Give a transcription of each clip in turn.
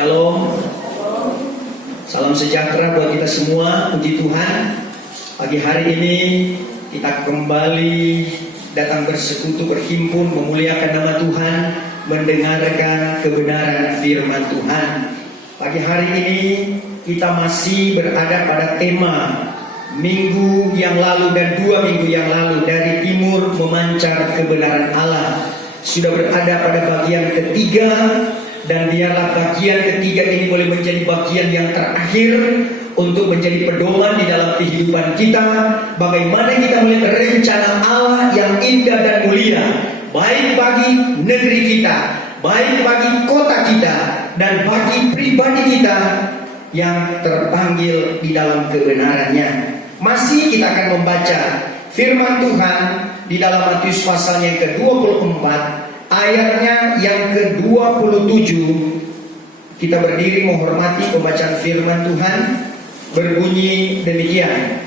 Shalom. Salam sejahtera buat kita semua. Puji Tuhan, pagi hari ini kita kembali datang bersekutu, berhimpun, memuliakan nama Tuhan, mendengarkan kebenaran firman Tuhan. Pagi hari ini kita masih berada pada tema minggu yang lalu dan 2 minggu yang lalu, dari timur memancar kebenaran Allah. Sudah berada pada bagian ketiga, dan biarlah bagian ketiga ini boleh menjadi bagian yang terakhir untuk menjadi pedoman di dalam kehidupan kita. Bagaimana kita melihat rencana Allah yang indah dan mulia, baik bagi negeri kita, baik bagi kota kita, dan bagi pribadi kita yang terpanggil di dalam kebenarannya. Masih kita akan membaca firman Tuhan di dalam Matius pasalnya yang ke-24, ayatnya yang ke-27. Kita berdiri menghormati pembacaan firman Tuhan. Berbunyi demikian: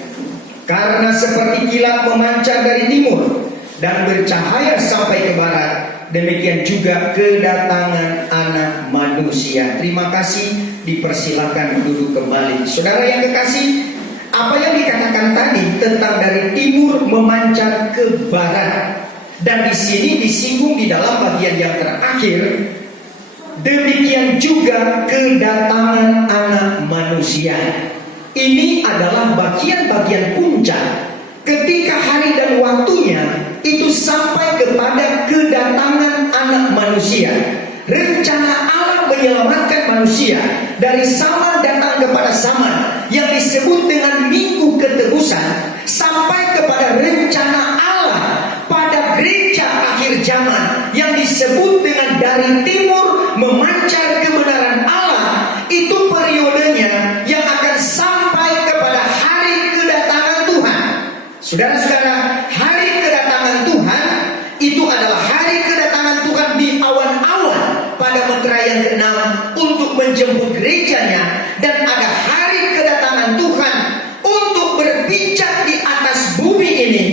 karena seperti kilat memancar dari timur dan bercahaya sampai ke barat, demikian juga kedatangan Anak Manusia. Terima kasih, dipersilakan duduk kembali. Saudara yang kekasih, apa yang dikatakan tadi tentang dari timur memancar ke barat, dan di sini disinggung di dalam bagian yang terakhir, demikian juga kedatangan Anak Manusia. Ini adalah bagian-bagian puncak ketika hari dan waktunya itu sampai kepada kedatangan Anak Manusia. Rencana Allah menyelamatkan manusia dari zaman datang kepada zaman yang disebut dengan minggu ketebusan, sampai kepada rencana Allah pada gereja akhir zaman yang disebut dengan dari timur memancar kebenaran Allah. Itu periodenya yang akan sampai kepada hari kedatangan Tuhan. Saudara-saudara, hari kedatangan Tuhan itu adalah hari kedatangan Tuhan di awan-awan pada meterai yang ke-6 untuk menjemput gerejanya, dan ada hari kedatangan Tuhan untuk berpijak di atas bumi ini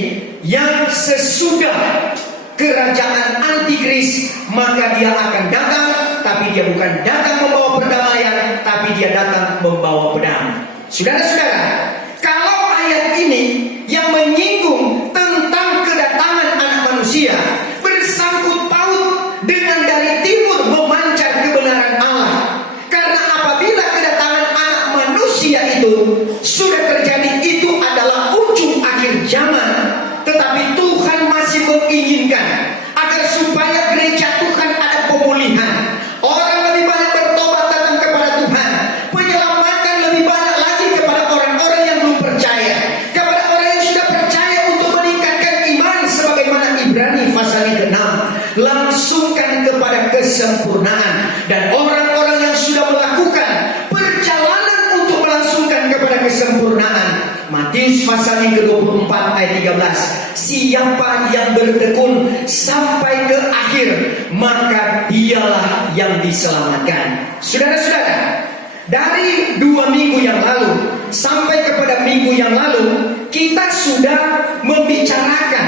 yang sesudah kerajaan antikris. Maka dia akan datang, tapi dia bukan datang membawa perdamaian, tapi dia datang membawa pedang. Saudara-saudara, kalau ayat ini yang menyinggung tentang kedatangan Anak Manusia bersangkut paut dengan dari timur memancar kebenaran Allah. Karena apabila kedatangan Anak Manusia itu sudah terjadi, itu adalah ujung akhir zaman. Tetapi Tuhan masih menginginkan agar supaya gereja Tuhan ada pemulihan. Orang lebih banyak bertobat datang kepada Tuhan. Penyelamatan lebih banyak lagi kepada orang-orang yang belum percaya, kepada orang yang sudah percaya, untuk meningkatkan iman sebagaimana Ibrani pasal yang ke-6. Langsungkan kepada kesempurnaan. Dan orang-orang yang sudah melakukan perjalanan untuk melangsungkan kepada kesempurnaan, Matius pasal yang ke-24 ayat 13, siapa yang bertekun sampai ke akhir, maka dialah yang diselamatkan. Saudara-saudara, dari 2 minggu yang lalu sampai kepada minggu yang lalu, kita sudah membicarakan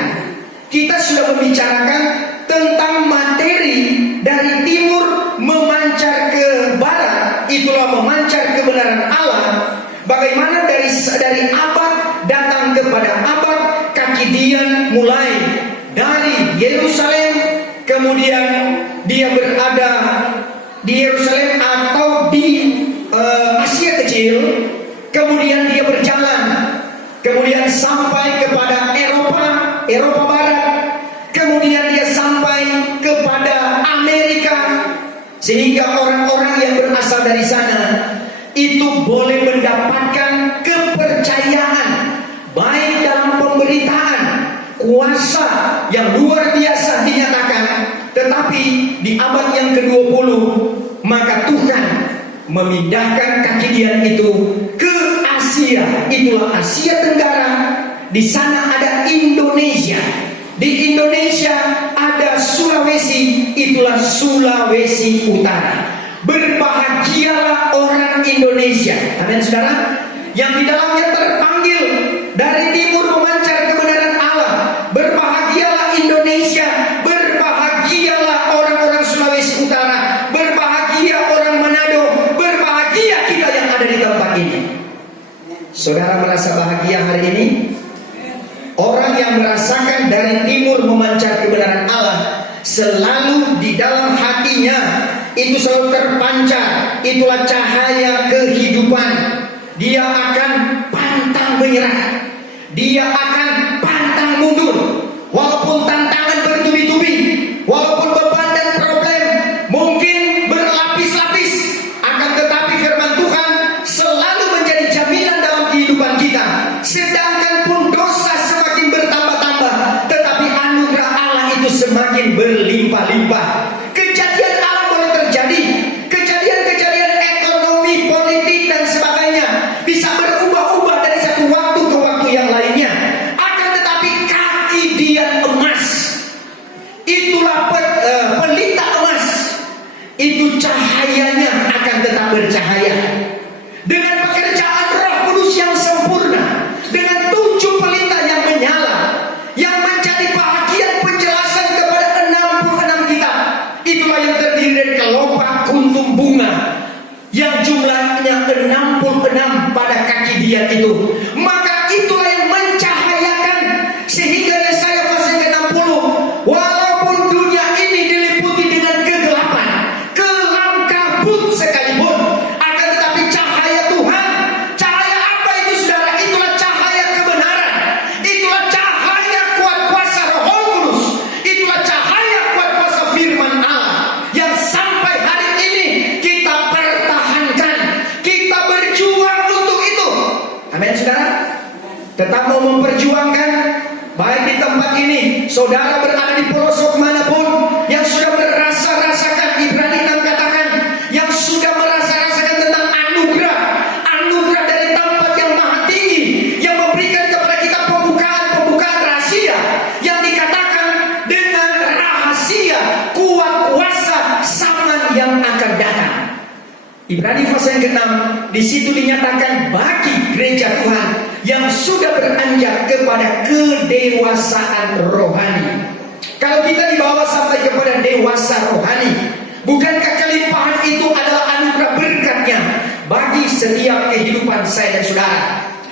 tentang materi dari timur memancar ke barat. Itulah memancar kebenaran Allah. Bagaimana dari abad datang kepada abad, kaki Dian mulai dari Yerusalem, kemudian dia berada di Yerusalem atau di Asia Kecil, kemudian dia berjalan, kemudian sampai kepada Eropa Barat, kemudian dia sampai kepada Amerika, sehingga orang-orang yang berasal dari sana itu boleh mendapatkan kepercayaan, baik dalam pemberitaan, kuasa yang luar biasa dinyatakan. Tetapi di abad yang ke-20, maka Tuhan memindahkan kaki Dian itu ke Asia. Itulah Asia Tenggara. Di sana ada Indonesia. Di Indonesia ada Sulawesi. Itulah Sulawesi Utara. Berbahagialah orang Indonesia, amin saudara, yang di dalamnya terpanggil dari timur memancar kebenaran Allah. Berbahagialah Indonesia, berbahagialah orang-orang Sulawesi Utara, berbahagia orang Manado, bahagia hari ini? Orang yang merasakan dari timur memancar kebenaran Allah, selalu di dalam hatinya itu selalu terpancar, itulah cahaya kehidupan. Dia akan pantang menyerah, dia akan pantang mundur, walaupun tantangan bertubi-tubi, walaupun beban dan problem mungkin berlapis-lapis, akan tetapi firman Tuhan selalu menjadi jaminan dalam kehidupan kita. Sedangkan pun dosa semakin bertambah-tambah, tetapi anugerah Allah itu semakin berlimpah-limpah. Kejadian alam boleh terjadi, kejadian-kejadian ekonomi, politik dan sebagainya bisa berubah-ubah dari satu waktu ke waktu yang lainnya. Akan tetapi kaki dia emas, itulah pelita emas, itu cahayanya akan tetap bercahaya. Dengan pekerjaan Roh Kudus yang sempurna, dengan 7 pelita yang menyala, yang menjadi bahagian penjelasan kepada 66 kitab, itulah yang terdiri dari kelopak kuntum bunga yang jumlahnya 66 pada kaki dia itu. Maka itulah yang mencahayakan, sehingga Yesaya pasal ke-60, walaupun dunia ini diliputi dengan kegelapan, kelam kabut sekalipun, akan tetapi cahaya Tuhan, cahaya apa itu saudara? Itulah cahaya kebenaran, itulah cahaya kuat kuasa Roh Kudus, itulah cahaya kuat kuasa firman Allah yang sampai hari ini kita pertahankan, kita berjuang untuk itu. Amin saudara. Tetap mau memperjuangkan, baik di tempat ini, saudara berada di pelosok manapun, yang sudah merasakan, Ibrani 6 katakan, yang sudah merasakan tentang anugerah dari tempat yang maha tinggi, yang memberikan kepada kita pembukaan rahasia, yang dikatakan dengan rahasia kuat kuasa zaman yang akan datang. Ibrani pasal yang ke-6, di situ dinyatakan bagi gereja Tuhan yang sudah beranjak kepada kedewasaan rohani. Kalau kita dibawa sampai kepada dewasa rohani, bukankah kelimpahan itu adalah anugerah berkatnya bagi setiap kehidupan saya dan saudara?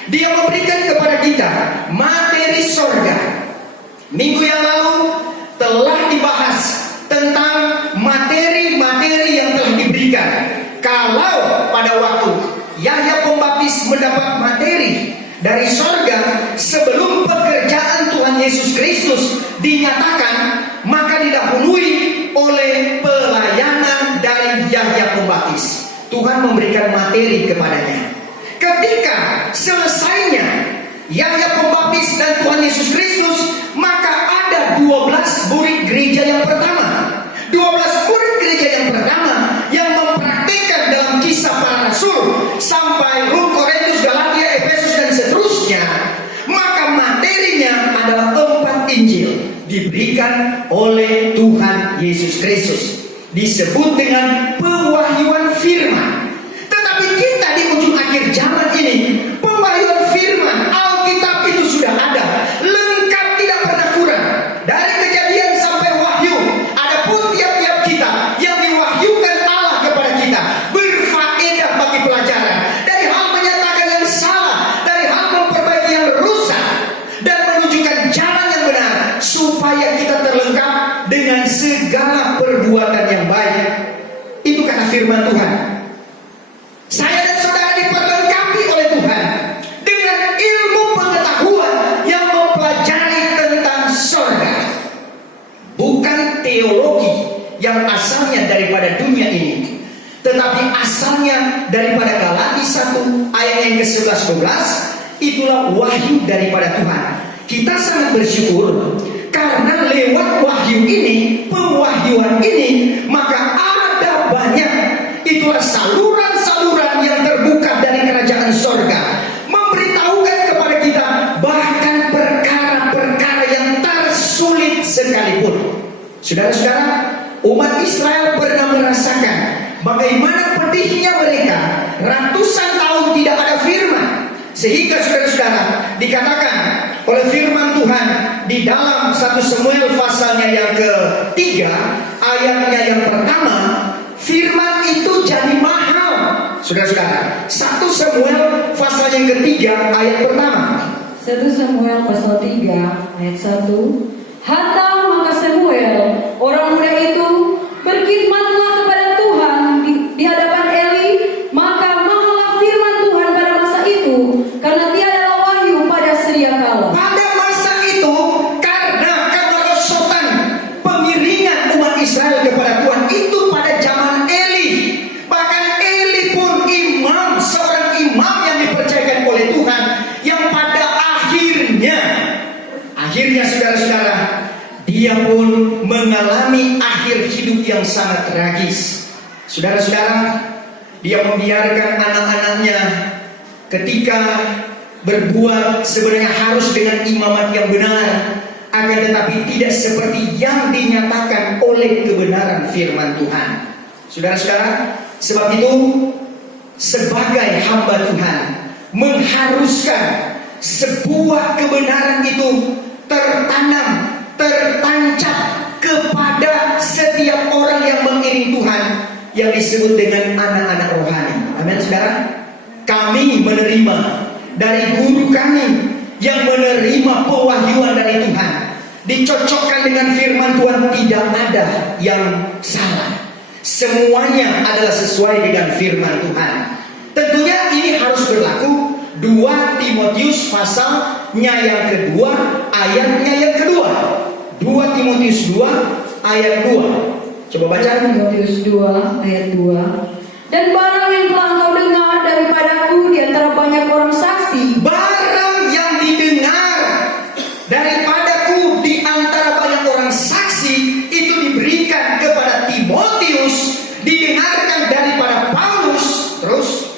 Dia memberikan kepada kita materi sorga. Minggu yang lalu telah dibahas tentang materi-materi yang telah diberikan. Kalau pada waktu Yahya Pembaptis mendapat materi dari sorga sebelum pekerjaan Tuhan Yesus Kristus dinyatakan, maka didahului oleh pelayanan dari Yahya Pembaptis. Tuhan memberikan materi kepadanya. Ketika selesainya Yahya Pembaptis dan Tuhan Yesus Kristus, maka ada 12 murid gereja yang pertama. 12 murid gereja yang pertama yang mempraktikkan dalam kisah para rasul sampai Rum, Korintus, Galatia, Efesus dan seterusnya. Maka materinya adalah 4 Injil diberikan oleh Tuhan Yesus Kristus, disebut dengan pewahyuan firman. Tetapi kita di ujung akhir zaman ini, pewahyuan firman Alkitab itu sudah ada, lengkap, tidak pernah kurang. Dari Kejadian sampai Wahyu, adapun tiap-tiap kitab yang diwahyukan Allah kepada kita berfaedah bagi pelajaran, dari hal menyatakan yang salah, dari hal memperbaiki yang rusak, dan menunjukkan jalan yang benar, supaya kita terlengkap dengan segala perbuatan yang baik. Itu kata firman Tuhan. Saya dan saudara diperlengkapi oleh Tuhan dengan ilmu pengetahuan yang mempelajari tentang sorga. Bukan teologi yang asalnya daripada dunia ini, tetapi asalnya daripada Galati 1 ayat yang ke-11-12. Itulah wahyu daripada Tuhan. Kita sangat bersyukur karena lewat wahyu ini, pewahyuan ini, maka ada banyak, itulah saluran-saluran yang terbuka dari kerajaan sorga, memberitahukan kepada kita bahkan perkara-perkara yang tersulit sekalipun. Saudara-saudara, umat Israel pernah merasakan bagaimana pedihnya mereka, ratusan tahun tidak ada firman, sehingga saudara-saudara dikatakan oleh firman Tuhan di dalam 1 Samuel pasalnya yang ke-3 ayatnya yang pertama, firman itu jadi mahal. Saudara-saudara, 1 Samuel pasal yang ke-3 ayat pertama, 1 Samuel pasal 3 ayat 1. Hatta maka Samuel orang muda itu berkhidmatlah kepada Tuhan di hadapan Eli, maka mahalah firman Tuhan pada masa itu, karena tiadalah wahyu pada sedia kala. Pada masa itu, karena kemerosotan pengiringan umat Israel kepada Tuhan itu pada zaman Eli. Bahkan Eli pun imam, seorang imam yang dipercayakan oleh Tuhan, yang pada akhirnya saudara-saudara, dia pun mengalami akhir hidup yang sangat tragis. Saudara-saudara, dia membiarkan anak-anaknya ketika berbuat sebenarnya harus dengan imamat yang benar, akan tetapi tidak seperti yang dinyatakan oleh kebenaran firman Tuhan. Saudara-saudara, sebab itu sebagai hamba Tuhan mengharuskan sebuah kebenaran itu tertanam, tertancap kepada setiap orang yang mengiring Tuhan, yang disebut dengan anak-anak rohani. Amin, saudara. Kami menerima dari guru kami yang menerima pewahyuan dari Tuhan, dicocokkan dengan firman Tuhan, tidak ada yang salah. Semuanya adalah sesuai dengan firman Tuhan. Tentunya ini harus berlaku 2 Timotius pasalnya yang kedua, ayatnya yang kedua. 2 Timotius 2 ayat 2. Coba baca. Timotius 2 ayat 2. Dan barang yang telah engkau dengar daripadaku di antara banyak orang saksi. Barang yang didengar daripadaku di antara banyak orang saksi itu diberikan kepada Timotius, didengarkan daripada Paulus. Terus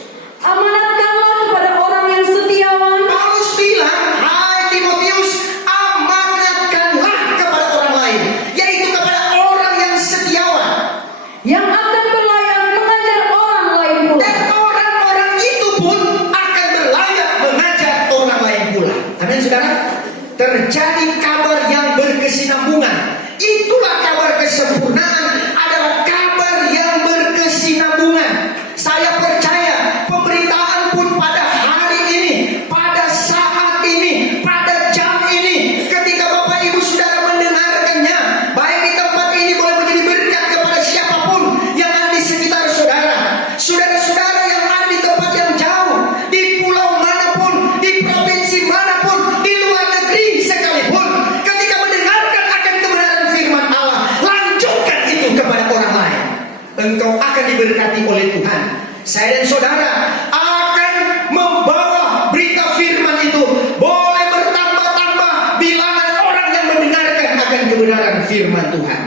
Amanatkanlah kepada orang yang setiawan. Paulus bilang, hai Timotius, amanatkanlah kepada orang lain, yaitu kepada orang yang setiawan, yang akan berlayak mengajar orang lain pula. dan orang-orang itu pun akan berlayak mengajar orang lain pula. Amin, saudara. Terjadi kabar yang berkesinambungan. Itulah kabar kesempurnaan, adalah kabar yang berkesinambungan. Saya percaya pemberitaan pun pada hari ini, pada saat ini, pada jam ini, ketika Bapak Ibu Saudara mendengarkannya, baik di tempat ini boleh menjadi berkat kepada siapapun yang ada di sekitar saudara. Saudara-saudara yang ada di tempat yang jauh, di pulau manapun, di provinsi manapun, di luar negeri sekalipun, ketika mendengarkan akan kebenaran firman Allah, lanjutkan itu kepada orang lain. Engkau akan diberkati oleh Tuhan. Saya dan saudara akan membawa berita firman itu, boleh bertambah-tambah bilangan orang yang mendengarkan akan kebenaran firman Tuhan.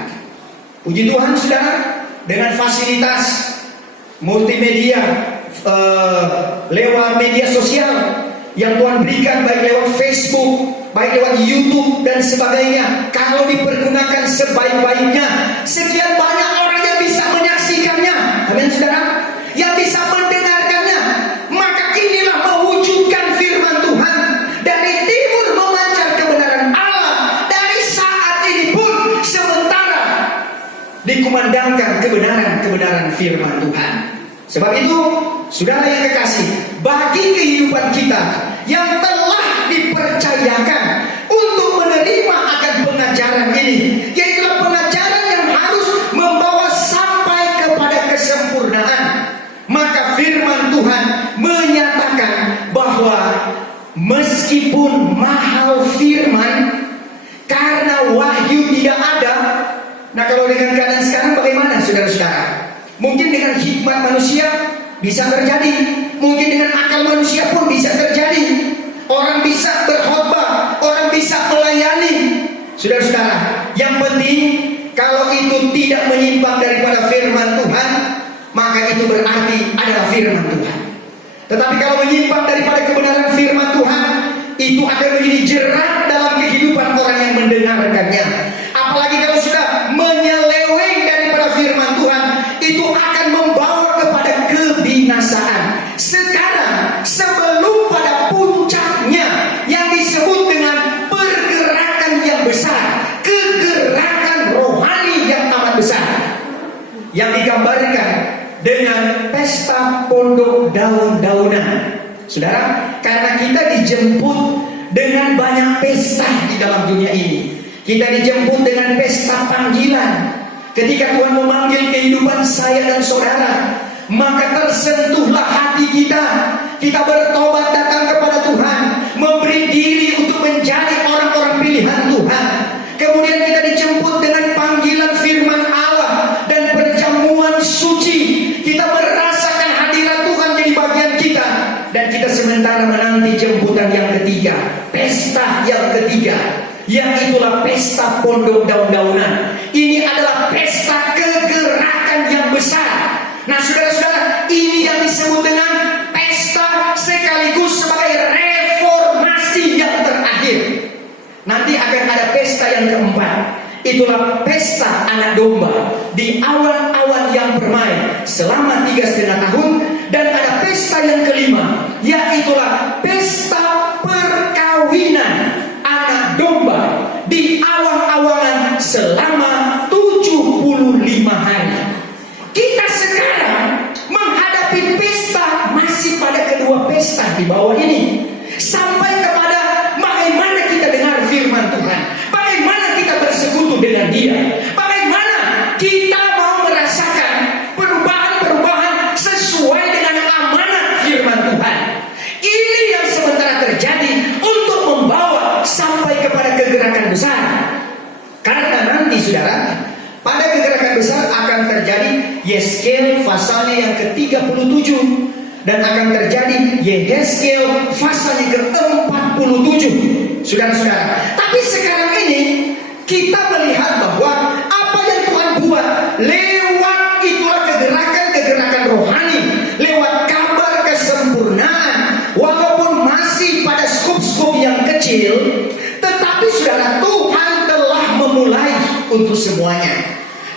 Puji Tuhan, saudara, dengan fasilitas multimedia, lewat media sosial yang Tuhan berikan, baik lewat Facebook, baik lewat YouTube dan sebagainya, kalau dipergunakan sebaik-baiknya, sekian banyak orang yang bisa menyaksikannya. Amin, saudara, yang bisa mendengarkannya. Maka inilah mewujudkan firman Tuhan. Dari timur memancar kebenaran Allah. Dari saat ini pun sementara dikumandangkan kebenaran firman Tuhan. Sebab itu, saudara yang kekasih, bagi kehidupan kita yang telah dipercayakan untuk menerima akan pengajaran ini, yaitu pengajaran yang harus membawa sampai kepada kesempurnaan, maka firman Tuhan menyatakan bahwa meskipun mahal firman, karena wahyu tidak ada. Nah, kalau dengan keadaan sekarang bagaimana, saudara-saudara? Mungkin dengan hikmat manusia bisa terjadi, mungkin dengan akal manusia pun bisa terjadi. Orang bisa berkhotbah, orang bisa melayani. Saudara-saudara, yang penting kalau itu tidak menyimpang daripada firman Tuhan, maka itu berarti adalah firman Tuhan. Tetapi kalau menyimpang daripada kebenaran firman Tuhan, itu akan menjadi jerat dalam kehidupan orang yang mendengarkannya. Apalagi kalau sudah menyeleweng daripada firman Tuhan, itu akan membawa kepada kebinasaan. Sekarang, sebelum pada puncaknya yang disebut dengan pergerakan yang besar, kegerakan rohani yang amat besar, yang digambarkan dengan pesta pondok daun-daunan. Saudara, karena kita dijemput dengan banyak pesta di dalam dunia ini. Kita dijemput dengan pesta panggilan. Ketika Tuhan memanggil kehidupan saya dan saudara, maka tersentuhlah hati kita. Kita bertobat datang kepada Tuhan, memberi diri untuk menjadi orang-orang pilihan Tuhan. Kemudian kita dijemput dengan panggilan firman Allah dan perjamuan suci. Kita merasakan hadirat Tuhan jadi bagian kita. Dan kita sementara menanti jemputan yang ketiga, pesta yang ketiga, yang itulah pesta pondok daun-daunan. Ini adalah pesta kegerakan yang besar. Nah saudara-saudara, ini yang disebut dengan pesta sekaligus sebagai reformasi yang terakhir. Nanti akan ada pesta yang keempat. Itulah pesta anak domba di awan-awan yang bermain selama 3,5 tahun. Dan ada pesta yang kelima, yaitulah pesta perkawinan anak domba di awang-awangan selama 75 hari. Kita sekarang menghadapi pesta masih pada kedua pesta di bawah ini, sampai kepada bagaimana kita dengar firman Tuhan, bagaimana kita bersekutu dengan Dia, bagaimana kita mau merasakan perubahan-perubahan sesuai dengan amanat firman Tuhan. Ini yang sementara terjadi untuk membawa sampai kepada kegerakan besar. Karena nanti saudara, pada kegerakan besar akan terjadi Yeskel pasalnya yang ke-37 dan akan terjadi Yehezkel pasalnya ke-47. Saudara-saudara, tapi sekarang ini kita melihat bahwa apa yang Tuhan buat lewat itulah kegerakan rohani, lewat kabar kesempurnaan, walaupun masih pada skup-skup yang kecil, tetapi saudara, Tuhan telah memulai untuk semuanya.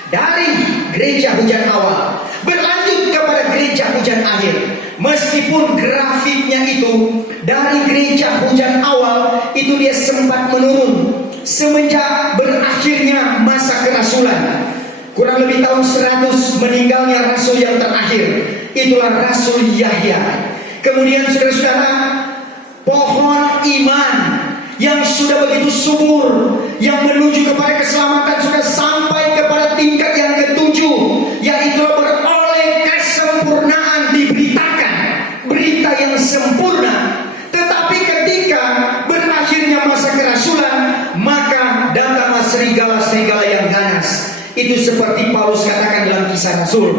Dari gereja hujan awal berlanjut kepada gereja hujan akhir. Meskipun grafiknya itu dari gereja hujan awal itu dia sempat menurun semenjak berakhirnya masa kerasulan. Kurang lebih tahun 100 meninggalnya rasul yang terakhir, itulah Rasul Yahya. Kemudian saudara-saudara, pohon iman yang sudah begitu subur, yang menuju kepada keselamatan sudah sampai kepada tingkat yang ketujuh, yaitu beroleh kesempurnaan, diberitakan berita yang sempurna. Tetapi ketika berakhirnya masa kerasulan, maka datanglah serigala-serigala yang ganas. Itu seperti Paulus katakan dalam Kisah Rasul,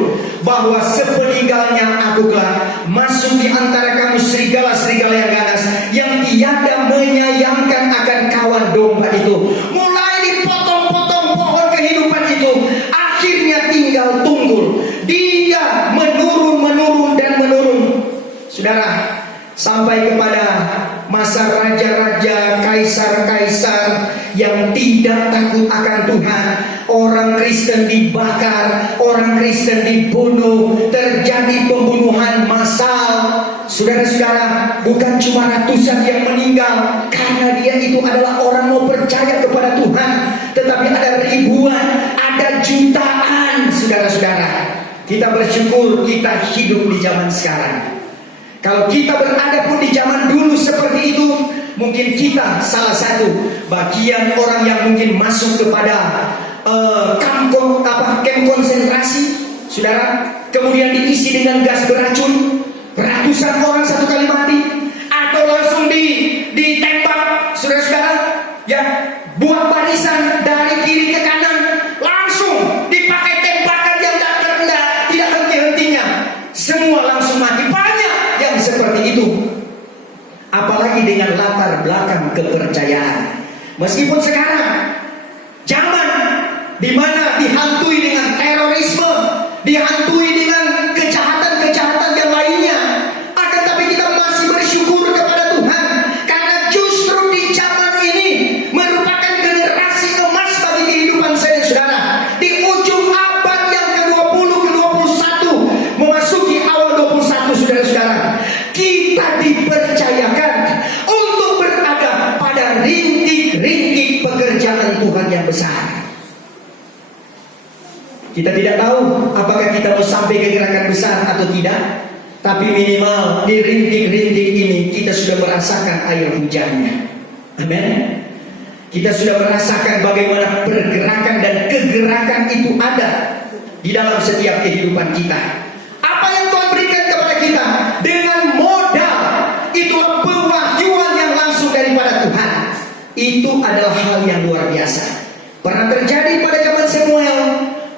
bahwa sepeninggalnya aku kelak masuk di antara kamu serigala-serigala yang ganas, yang tiada menyayangkan akan kawan domba itu. Mulai dipotong-potong pohon kehidupan itu, akhirnya tinggal tunggul. Dia menurun dan menurun. Saudara, sampai kepada masa raja-raja, kaisar-kaisar yang tidak takut akan Tuhan. Orang Kristen dibakar, orang Kristen dibunuh, terjadi pembunuhan massal. Saudara-saudara, bukan cuma ratusan yang meninggal karena dia itu adalah orang mau percaya kepada Tuhan, tetapi ada ribuan, ada jutaan. Saudara-saudara, kita bersyukur kita hidup di zaman sekarang. Kalau kita berada pun di zaman dulu seperti itu, mungkin kita salah satu bagian orang yang mungkin masuk kepada kamp konsentrasi, saudara, kemudian diisi dengan gas beracun, ratusan orang satu kali mati, atau langsung ditembak, saudara-saudara, ya, buat barisan dari kiri ke kanan, langsung dipakai tembakan yang tidak henti-hentinya, semua langsung mati. Banyak yang seperti itu, apalagi dengan latar belakang kepercayaan. Meskipun sekarang zaman di mana dihantui dengan terorisme, dihantui dengan kejahatan-kejahatan yang lainnya, akan tapi kita masih bersyukur kepada Tuhan, karena justru di zaman ini merupakan generasi emas bagi kehidupan saya dan saudara. Di ujung abad yang ke-20, ke-21, memasuki awal 21, saudara-saudara, kita dipercayakan untuk berada pada rintik-rintik pekerjaan Tuhan yang besar. Kita tidak tahu apakah kita mau sampai ke gerakan besar atau tidak, tapi minimal di rintik-rintik ini kita sudah merasakan air hujannya. Amin. Kita sudah merasakan bagaimana pergerakan dan kegerakan itu ada di dalam setiap kehidupan kita. Apa yang Tuhan berikan kepada kita dengan modal itulah pewahyuan yang langsung daripada Tuhan. Itu adalah hal yang luar biasa. Pernah terjadi pada zaman Samuel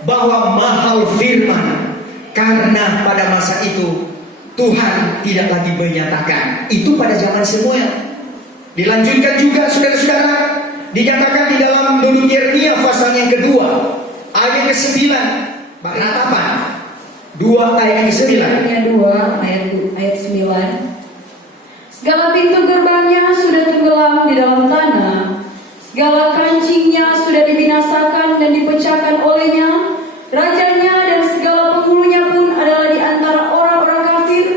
bahwa mahal firman, karena pada masa itu Tuhan tidak lagi menyatakan. Itu pada zaman Samuel. Dilanjutkan juga saudara-saudara, dinyatakan di dalam Nunuk Yeremia pasal yang kedua ayat ke-9, ratapan 2 ayat ke-9. Yeremia 2 ayat 9. Segala pintu gerbangnya sudah tenggelam di dalam tanah, segala kancingnya sudah dibinasakan dan dipecahkan olehnya, rajanya dan segala penghulunya pun adalah di antara orang-orang kafir,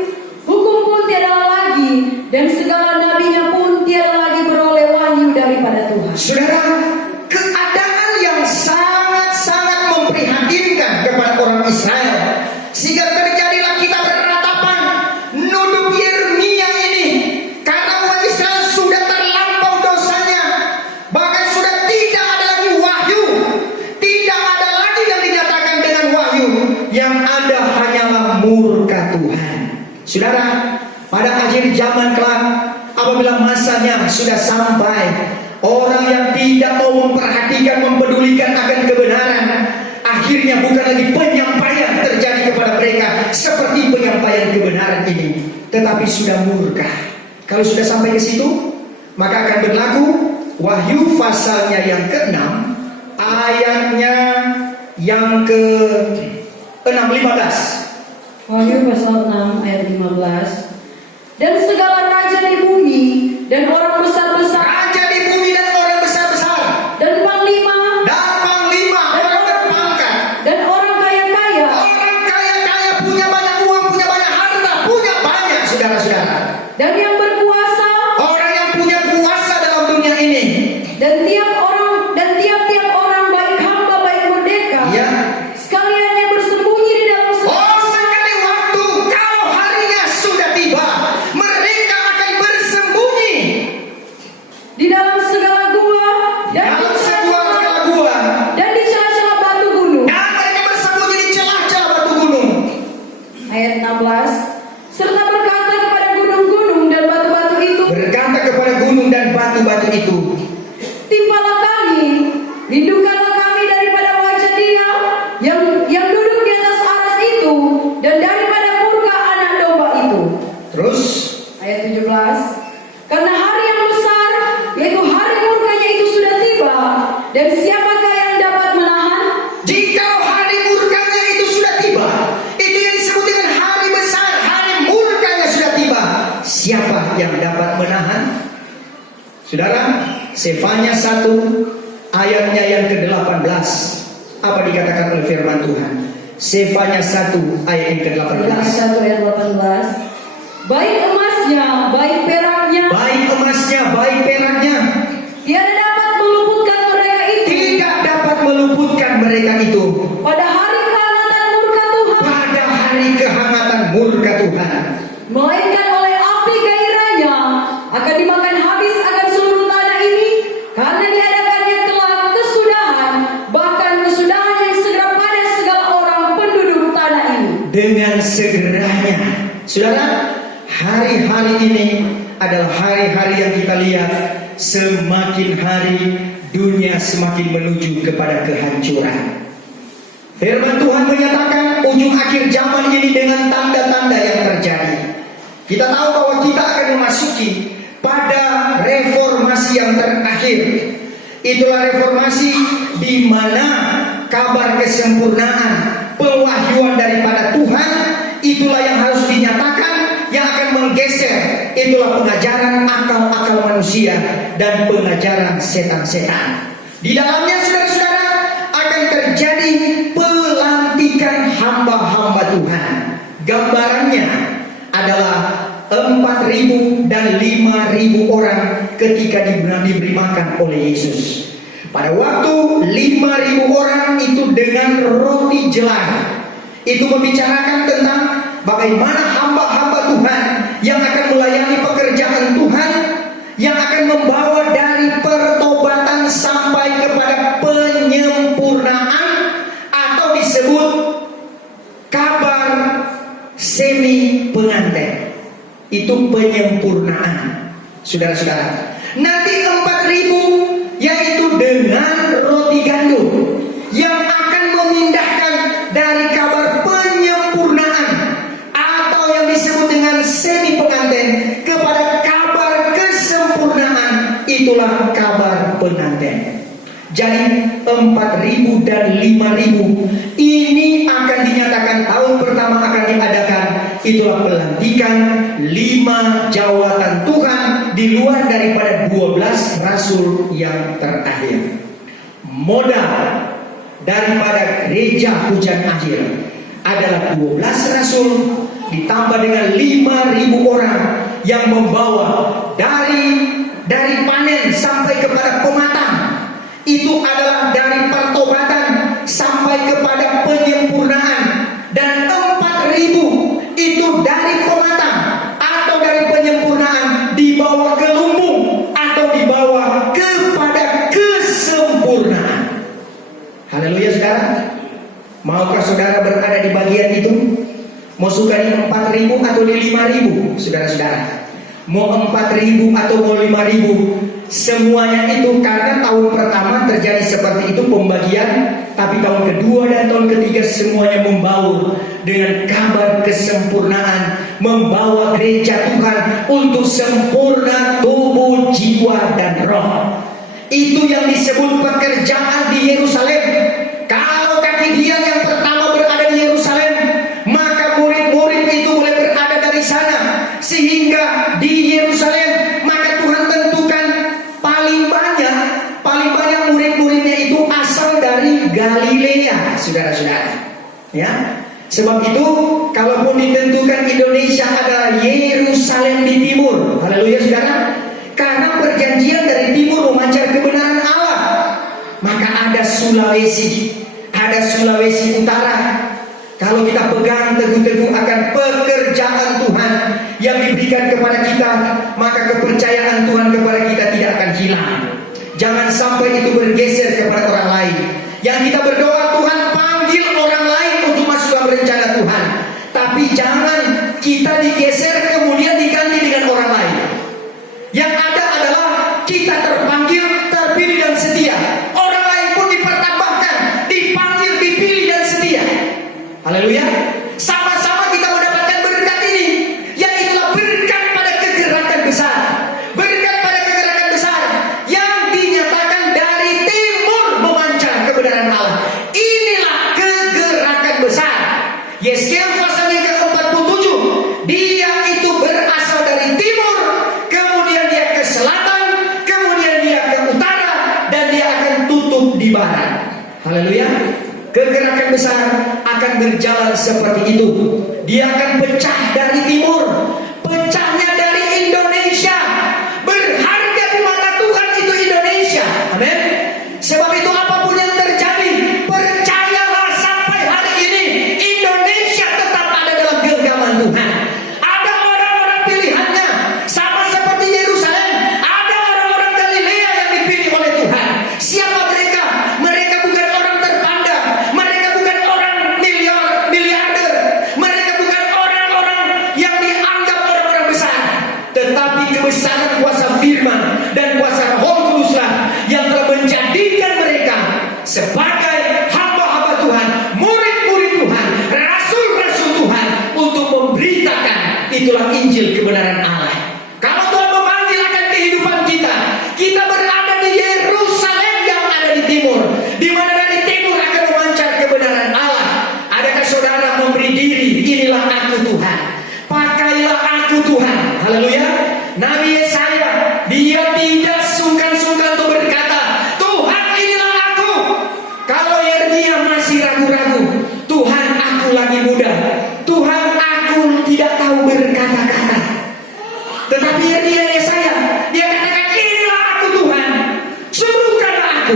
hukum pun tiada lagi, dan segala nabinya pun tiada lagi beroleh wahyu daripada Tuhan. Saudara, keadaan yang sangat-sangat memprihatinkan kepada orang Israel, sehingga terjadilah kita berratapan Nunuk Yeremia ini, karena orang Israel sudah terlampau dosanya, bahkan sudah tidak ada lagi wahyu, tidak ada lagi yang dinyatakan dengan wahyu, yang ada hanyalah murka Tuhan. Saudara, pada akhir zaman kelak, apabila masanya sudah sampai, orang yang tidak mau memperhatikan, mempedulikan akan kebenaran, akhirnya bukan lagi penyampaian terjadi kepada mereka seperti penyampaian kebenaran ini, tetapi sudah murka. Kalau sudah sampai ke situ, maka akan berlaku Wahyu pasalnya yang ke-6 ayatnya yang ke-15. Wahyu pasal 6 ayat 15. Dan segala raja di bumi dan orang besar-besar, Raja di bumi dan orang besar-besar, dan panglima, orang berpangkat, dan orang kaya-kaya, orang kaya-kaya, punya banyak uang, punya banyak harta, punya banyak saudara-saudara, dan yang berkuasa, orang yang punya kuasa dalam dunia ini, dan tiap-tiap orang baik hamba baik merdeka, ya, sekalian yang bersembunyi di dalam sekali waktu kalau harinya sudah tiba, mereka akan bersembunyi di dalam segala gua dan dalam di sebuah gua, dan di celah-celah batu gunung. dan mereka bersembunyi di celah-celah batu gunung. Ayat 16. Serta berkata kepada gunung-gunung dan batu-batu itu, Berkata kepada gunung dan batu-batu itu, timpalah kami, lindungkanlah kami daripada wajah Dia yang duduk di atas aras itu dan daripada murka anak domba itu. terus Ayat 17. Karena hari yang besar, yaitu hari murkanya itu sudah tiba, dan siapakah yang dapat menahan? jika hari murkanya itu sudah tiba, itu yang disebut dengan hari besar, hari murkanya sudah tiba, siapa yang dapat menahan? Saudara, Sefanya 1 ayatnya yang ke-18, apa dikatakan oleh firman Tuhan? Sefanya 1 ayat yang Ayat ke-18. 1 ayat 18. Baik emasnya, baik peraknya, Baik emasnya, baik peraknya, tiada dapat meluputkan mereka itu tidak dapat meluputkan mereka itu pada hari kehangatan murka Tuhan, pada hari kehangatan murka Tuhan, melainkan oleh api gairahnya akan dimakan habis akan seluruh tanah ini, karena diadakannya kelak kesudahan, bahkan kesudahan yang segera pada segala orang penduduk tanah ini. dengan segeranya. Saudara, hari-hari ini adalah hari-hari yang kita lihat semakin hari dunia semakin menuju kepada kehancuran. Firman Tuhan menyatakan ujung akhir zaman ini dengan tanda-tanda yang terjadi. Kita tahu bahwa kita akan memasuki pada reformasi yang terakhir. Itulah reformasi di mana kabar kesempurnaan, pewahyuan daripada Tuhan, itulah yang harus dinyatakan, yang akan menggeser. Itulah pengajaran akal-akal manusia dan pengajaran setan-setan. Di dalamnya saudara-saudara akan terjadi pelantikan hamba-hamba Tuhan. Gambarannya adalah 4.000 dan 5.000 orang ketika diberi makan oleh Yesus. Pada waktu 5.000 orang itu dengan roti jelah, itu membicarakan tentang bagaimana hamba-hamba Tuhan yang akan melayani pekerjaan Tuhan, yang akan membawa dari semi pengantin. Itu penyempurnaan, saudara-saudara. Nanti 4.000 yaitu dengan roti gandum yang akan memindahkan dari kabar penyempurnaan atau yang disebut dengan semi pengantin kepada kabar kesempurnaan. Itulah kabar pengantin. Jadi 4.000 dan 5.000 ini akan dinyatakan tahun pertama akan diadakan. Itulah pelantikan 5 jawatan Tuhan di luar daripada 12 rasul yang terakhir. Modal daripada gereja hujan akhir adalah 12 rasul ditambah dengan 5.000 orang yang membawa dari panen sampai kepada pematang. Itu adalah dari pertobatan sampai kepada penyempurnaan. Dan 4.000 itu dari pematang atau dari penyempurnaan dibawa ke lumbung atau dibawa kepada kesempurnaan. Haleluya saudara. Maukah saudara berada di bagian itu? Mau suka di 4.000 atau di 5.000 saudara-saudara? Mau 4.000 atau mau 5.000? Semuanya itu karena tahun pertama terjadi seperti itu pembagian, tapi tahun kedua dan tahun ketiga semuanya membaur dengan kabar kesempurnaan, membawa gereja Tuhan untuk sempurna tubuh, jiwa dan roh. Itu yang disebut pekerjaan di Yerusalem. Kalau kaki dia yang pertama berada di Yerusalem, maka murid-murid itu boleh berada dari sana. Sehingga di Yerusalem maka Tuhan tentukan paling banyak murid-muridnya itu asal dari Galilea, saudara-saudara. Ya, sebab itu kalaupun ditentukan Indonesia adalah Yerusalem di timur, haleluya saudara, karena perjanjian dari timur memancar kebenaran Allah. Maka ada Sulawesi Utara. Kalau kita pegang teguh-teguh akan pekerjaan Tuhan yang diberikan kepada kita, maka kepercayaan Tuhan kepada kita tidak akan hilang. Jangan sampai itu bergeser kepada orang lain. Yang kita berdoa, Tuhan panggil orang lain untuk masuk dalam rencana Tuhan. Tapi jangan kita digeser kemudian diganti dengan orang lain. Yang ada adalah kita terpanggil, terpilih dan setia. Orang lain pun dipertambahkan, dipanggil, dipilih dan setia. Haleluya. Sama-sama kita mendapatkan berkat ini, yaitulah berkat pada kegerakan besar. Berkat pada kegerakan besar yang dinyatakan dari timur memancar kebenaran Allah. Inilah kegerakan besar. Yeskiel pasal yang ke-47, dia itu berasal dari timur, kemudian dia ke selatan, kemudian dia ke utara, dan dia akan tutup di barat. Haleluya. Kegerakan besar akan berjalan seperti itu. Dia akan pecah dari timur, pecahnya dari Indonesia. Berharga di mata Tuhan itu Indonesia. Amin. Sebab itu apapun yang terjadi, percayalah sampai hari ini Indonesia tetap ada dalam genggaman Tuhan. Ada orang-orang pilihannya, sama seperti Yerusalem. Ada orang-orang Galilea yang dipilih oleh Tuhan. Siapa mereka? Mereka bukan orang terpandang. Mereka bukan orang miliarder. Mereka bukan orang-orang yang dianggap orang-orang besar. Tetapi kebesaran kuasa firman dan kuasa Roh Kuduslah yang telah menjadikan mereka sebagai hamba-hamba Tuhan, murid-murid Tuhan, rasul-rasul Tuhan untuk memberitakan itulah Injil kebenaran Allah. Kalau Tuhan memanggil akan kehidupan kita, kita berada di Yerusalem yang ada di timur, di mana dari timur akan memancar kebenaran Allah. Adakah saudara memberi diri, inilah aku Tuhan, pakailah aku Tuhan. Haleluya. Nabi Yesaya, dia tidak sungkan-sungkan untuk berkata, Tuhan inilah aku. Kalau Yeremia masih ragu-ragu, Tuhan aku lagi muda, Tuhan aku tidak tahu berkata-kata. Tetapi Yeremia Yesaya, dia katakan inilah aku Tuhan, suruhkanlah aku.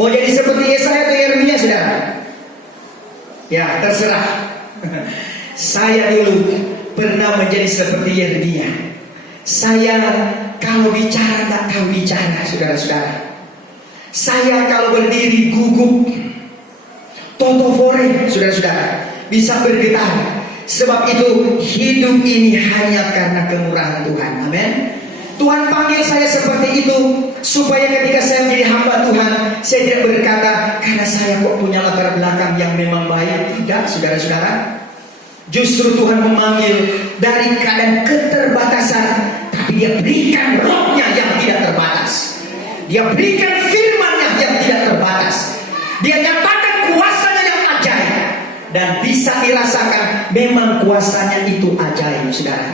Mau jadi seperti Yesaya atau Yeremia saudara? Ya terserah. Saya dulu pernah menjadi seperti Yeremia. Saya kalau bicara tak tahu bicara, saudara-saudara. Saya kalau berdiri gugup, totofore, saudara-saudara, bisa bergetar. Sebab itu hidup ini hanya karena kemurahan Tuhan. Amin. Tuhan panggil saya seperti itu supaya ketika saya menjadi hamba Tuhan, saya tidak berkata karena saya kok punya latar belakang yang memang baik. Tidak, saudara-saudara. Justru Tuhan memanggil dari keadaan keterbatasan, tapi Dia berikan rohnya yang tidak terbatas. Dia berikan firman-Nya yang tidak terbatas. Dia nyatakan kuasanya yang ajaib. Dan bisa dirasakan memang kuasanya itu ajaib, saudara.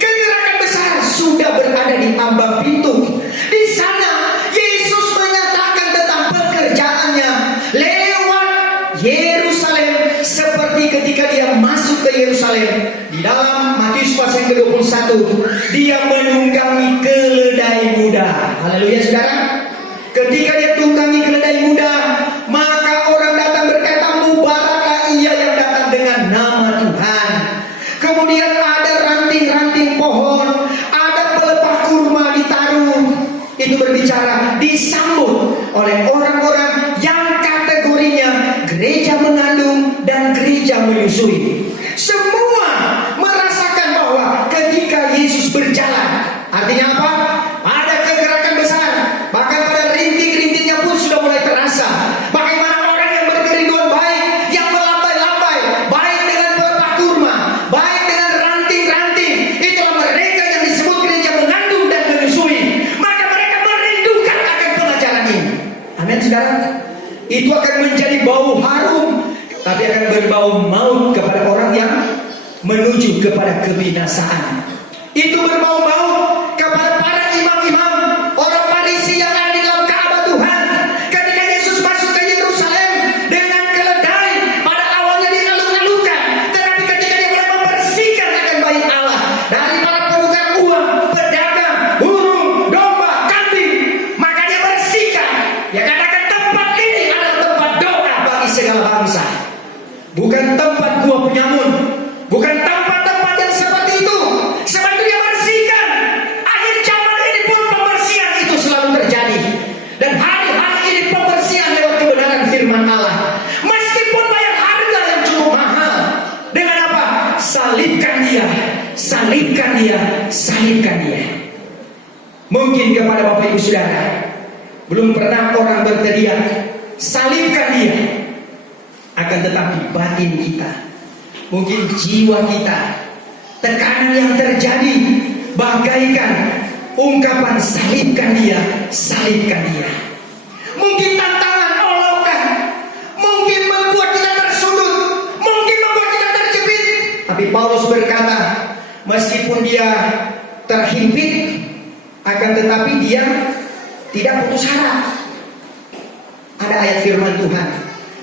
Kegerakan besar sudah berada di ambang pintu. Di sana Yesus menyatakan tentang pekerjaannya lewat Yerusalem, seperti ketika Dia masuk ke Yerusalem. Di dalam Matius pasal ke-21, Dia menunggangi keledai muda. Haleluya, saudara. Ketika Dia tunggangi keledai muda, maka orang datang berkata, mubaraklah Ia yang datang dengan nama Tuhan. Kemudian ada ranting-ranting pohon, ada pelepah kurma ditaruh. Itu berbicara disambut oleh orang-orang yang kategorinya gereja mengandung dan gereja menyusui. Semua merasakan bahwa ketika Yesus berjalan, artinya apa? Ada kegerakan besar. Bahkan pada rinting-rintingnya pun sudah mulai terasa. Bagaimana orang yang berkerinduan baik, yang melambai-lambai, baik dengan pelepah kurma, baik dengan ranting-ranting. Itulah mereka yang disebut gereja mengandung dan menyusui. Maka mereka merindukan akan pengajaran ini. Amin, saudara. Itu akan menjadi bau harum, tapi akan berbau maut kepada orang yang menuju kepada kebinasaan. Itu berbau maut kepada para imam-imam, orang Farisi yang ada di dalam Ka'bah Tuhan. Ketika Yesus masuk ke Yerusalem dengan keledai, pada awalnya dialung-alungkan, tetapi ketika Dia mulai membersihkan akan bait Allah dari para penukar uang, pedagang, burung, domba, kambing, maka Dia bersihkan. Dia katakan tempat ini adalah tempat doa bagi segala bangsa. Bukan tempat buah penyamun, bukan tempat-tempat yang seperti itu. Sebab itu Dia bersihkan. Akhir zaman ini pun pembersihan itu selalu terjadi. Dan hari-hari ini pembersihan lewat kebenaran firman Allah. Meskipun bayar harga yang cukup mahal. Dengan apa? Salibkan Dia, salibkan Dia, salibkan Dia. Mungkin kepada Bapak Ibu Saudara, belum pernah orang berteriak salibkan Dia. Akan tetapi batin kita, mungkin jiwa kita, tekanan yang terjadi bagaikan ungkapan salibkan Dia, salibkan Dia. Mungkin tantangan, olokan, mungkin membuat kita tersudut, mungkin membuat kita terjepit. Tapi Paulus berkata, meskipun dia terhimpit, akan tetapi dia tidak putus harap. Ada ayat firman Tuhan,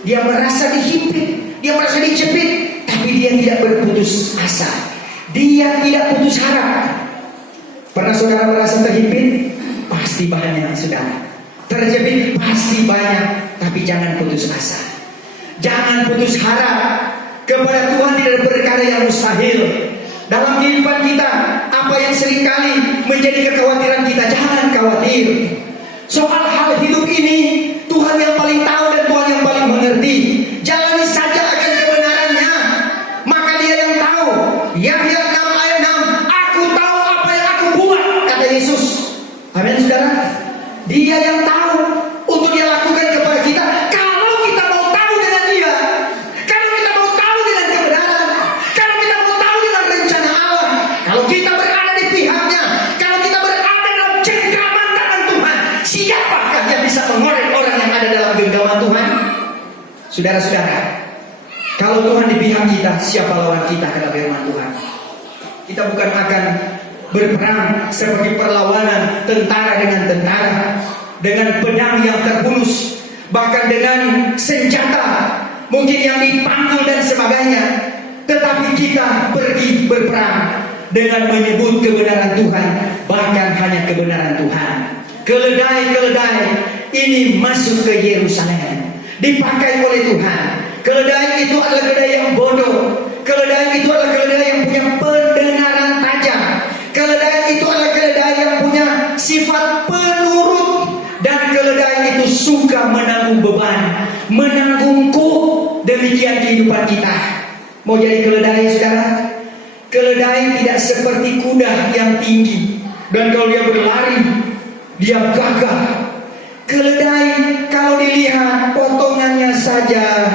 dia merasa dihimpit, dia merasa dijepit, tapi dia tidak berputus asa. Dia tidak putus harap. Pernah saudara merasa terhimpit? Pasti banyak, saudara. Terjepit pasti banyak, tapi jangan putus asa. Jangan putus harap. Kepada Tuhan tidak ada perkara yang mustahil. Dalam kehidupan kita, apa yang seringkali menjadi kekhawatiran kita, jangan khawatir. Soal hal hidup ini, Tuhan yang paling tahu dan Tuhan yang paling mengerti. Jalani saja akan kebenarannya. Maka Dia yang tahu. Yahya 6 ayat 6, aku tahu apa yang aku buat, kata Yesus. Amin, saudara. Dia yang tahu untuk Dia lakukan kepada kita. Kalau kita mau tahu dengan Dia, kalau kita mau tahu dengan kebenaran, kalau kita mau tahu dengan rencana Allah, kalau kita berada di pihaknya, kalau kita berada dalam genggaman tangan Tuhan, siapakah yang bisa mengorek orang yang ada dalam genggaman Tuhan? Saudara-saudara, kalau Tuhan di pihak kita, siapa lawan kita, kata firman Tuhan. Kita bukan akan berperang seperti perlawanan tentara dengan tentara, dengan pedang yang terhunus, bahkan dengan senjata mungkin yang dipanggul dan sebagainya. Tetapi kita pergi berperang dengan menyebut kebenaran Tuhan, bahkan hanya kebenaran Tuhan. Keledai-keledai ini masuk ke Yerusalem, dipakai oleh Tuhan. Keledai itu adalah keledai yang bodoh. Keledai itu adalah keledai yang punya pendengaran tajam. Keledai itu adalah keledai yang punya sifat penurut. Dan keledai itu suka menanggung beban, menanggung kuk. Demikian kehidupan kita. Mau jadi keledai, saudara? Keledai tidak seperti kuda yang tinggi, dan kalau dia berlari, dia gagah. Keledai kalau dilihat potongannya saja,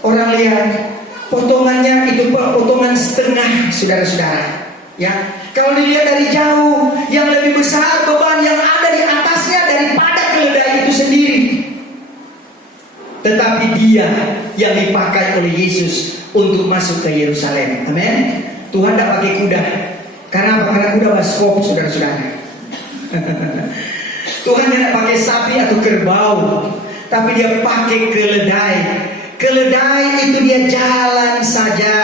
orang lihat potongannya itu potongan setengah, saudara-saudara. Ya, kalau dilihat dari jauh, yang lebih besar beban yang ada di atasnya daripada keledai itu sendiri. Tetapi dia yang dipakai oleh Yesus untuk masuk ke Yerusalem. Amin. Tuhan tidak pakai kuda. Karena apa? Karena kuda baskop, saudara-saudara. Tuhan tidak pakai sapi atau kerbau, tapi dia pakai keledai. Keledai itu dia jalan saja.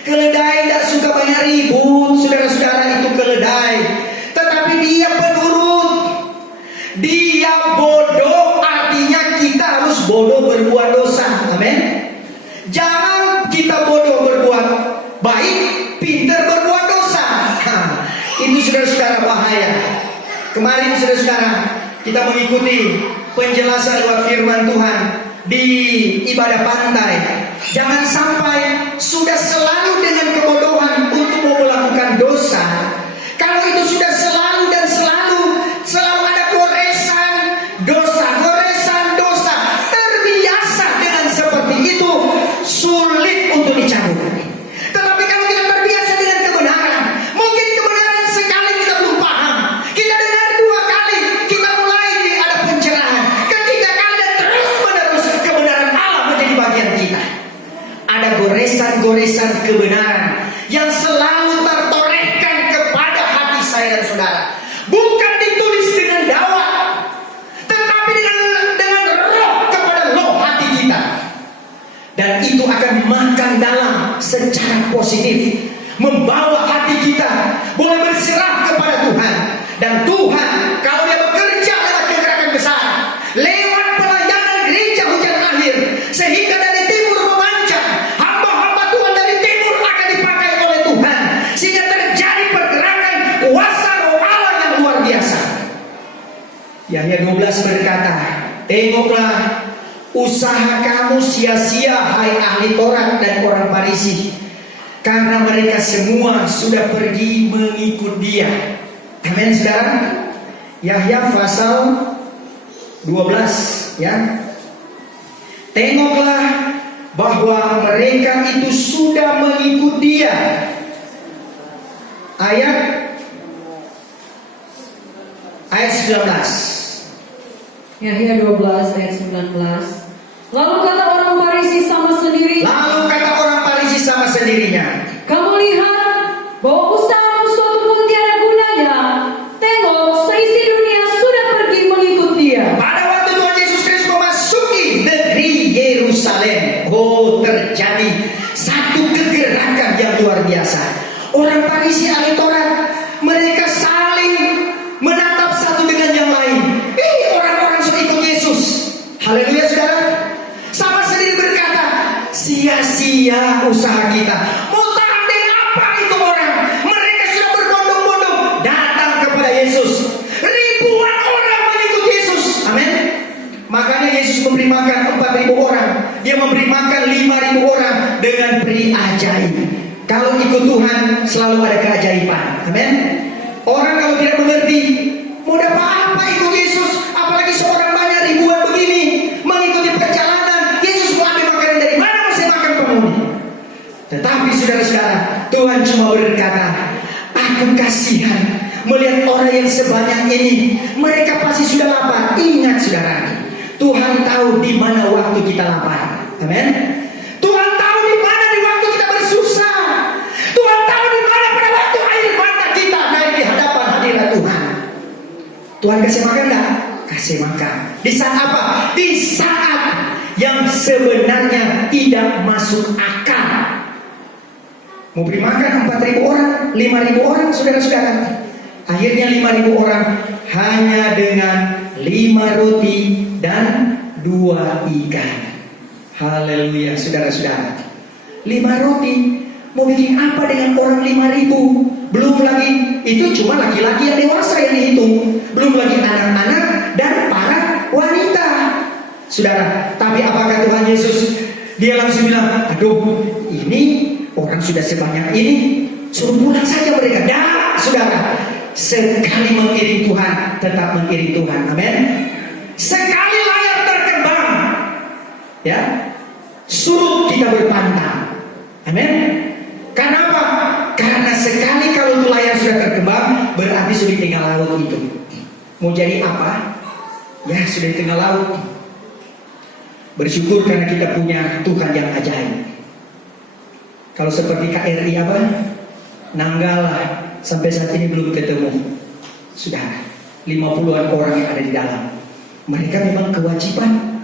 Keledai tidak suka banyak ribut, saudara-saudara, itu keledai. Tetapi dia penurut. Dia bodoh, artinya kita harus bodoh berbuat dosa. Amin. Jangan kita bodoh berbuat baik, pintar berbuat dosa. Itu saudara-saudara bahaya. Kemarin saudara-saudara, kita mengikuti penjelasan lewat firman Tuhan di ibadah pantai. Jangan sampai sudah selalu dengan kebodohan untuk mau melakukan dosa. Kalau itu sudah selalu dan selalu ada goresan dosa, terbiasa dengan seperti itu, sulit untuk dicabut. Tetapi kalau kita terbiasa dengan kebenaran, mungkin kebenaran sekali kita belum paham, kita dengar 2 kali, kita mulai ada pencerahan, ketiga kali dan terus menerus kebenaran Allah menjadi bagian kita. Ada goresan-goresan kebenaran yang selalu tertorehkan kepada hati saya dan saudara. Bukan ditulis dengan dawa, tetapi dengan roh kepada roh hati kita. Dan itu akan makan dalam secara positif, membawa hati kita boleh berserah kepada Tuhan. Dan Tuhan kalau dia bekerja lewat kegerakan besar, lewat pelayanan gereja hujan akhir, sehingga dari timur memancar, hamba-hamba Tuhan dari timur akan dipakai oleh Tuhan, sehingga terjadi pergerakan kuasa roh Allah yang luar biasa. Yahya 12 berkata, tengoklah, usaha kamu sia-sia, hai ahli Taurat dan orang Farisi, karena mereka semua sudah pergi mengikut dia. Amin, saudara. Yahya pasal 12, ya. Tengoklah bahwa mereka itu sudah mengikut dia. Ayat 19. Yahya 12 ayat 19. Lalu kata orang Farisi sama sendirinya, kamu lihat bahwa usahamu suatu pun tiada gunanya. Tengok, seisi dunia sudah pergi mengikut dia. Pada waktu Tuhan Yesus Kristus memasuki negeri Yerusalem, terjadi satu kegerakan yang luar biasa. Orang Farisi ahli Taurat, mereka saling menatap satu dengan yang lain. Orang-orang sudah ikut Yesus. Haleluya, saudara. Sama sendiri berkata, sia-sia usaha kita. Mau tahan dengan apa itu orang? Mereka sudah berbondong-bondong datang kepada Yesus. Ribuan orang mengikut Yesus. Amin. Makanya Yesus memberi makan 4.000 orang. Dia memberi makan 5.000 orang dengan peri ajaib. Kalau ikut Tuhan selalu ada keajaiban. Amin. Orang kalau tidak mengerti, mau dapat apa ikut Yesus? Apalagi seorang banyak ribuan begini mengikuti perjalanan. Yesus mau ambil makanan dari mana? Mesti makan penghuni. Tetapi saudara-saudara, Tuhan cuma berkata, aku kasihan melihat orang yang sebanyak ini. Mereka pasti sudah lapar. Ingat saudara, Tuhan tahu di mana waktu kita lapar. Amin. Tuhan tahu di mana di waktu kita bersusah. Tuhan tahu di mana pada waktu air mata kita naik di hadapan hadirat Tuhan. Tuhan kasih makan enggak? Kasih makan. Di saat apa? Di saat yang sebenarnya tidak masuk akal. Mau beri makan 4.000 orang, 5.000 orang, saudara-saudara. Akhirnya 5.000 orang hanya dengan 5 roti dan 2 ikan. Haleluya, saudara-saudara. 5 roti, mau bikin apa dengan orang 5.000? Belum lagi, itu cuma laki-laki yang dewasa yang dihitung. Belum lagi anak-anak dan para wanita. Saudara, tapi apakah Tuhan Yesus Dia langsung bilang, aduh, ini orang sudah sebanyak ini, suruh pulang saja mereka. Dah, saudara, sekali mengiring Tuhan, tetap mengiring Tuhan. Amin. Sekali layar terkembang, ya, suruh kita berpantang. Amin. Kenapa? Karena sekali kalau itu layar sudah terkembang, berarti sudah di tengah laut itu. Mau jadi apa? Ya, sudah di tengah laut. Bersyukur karena kita punya Tuhan yang ajaib. Kalau seperti KRI apa? Nanggala sampai saat ini belum ketemu. Sudah 50-an orang yang ada di dalam. Mereka memang kewajiban.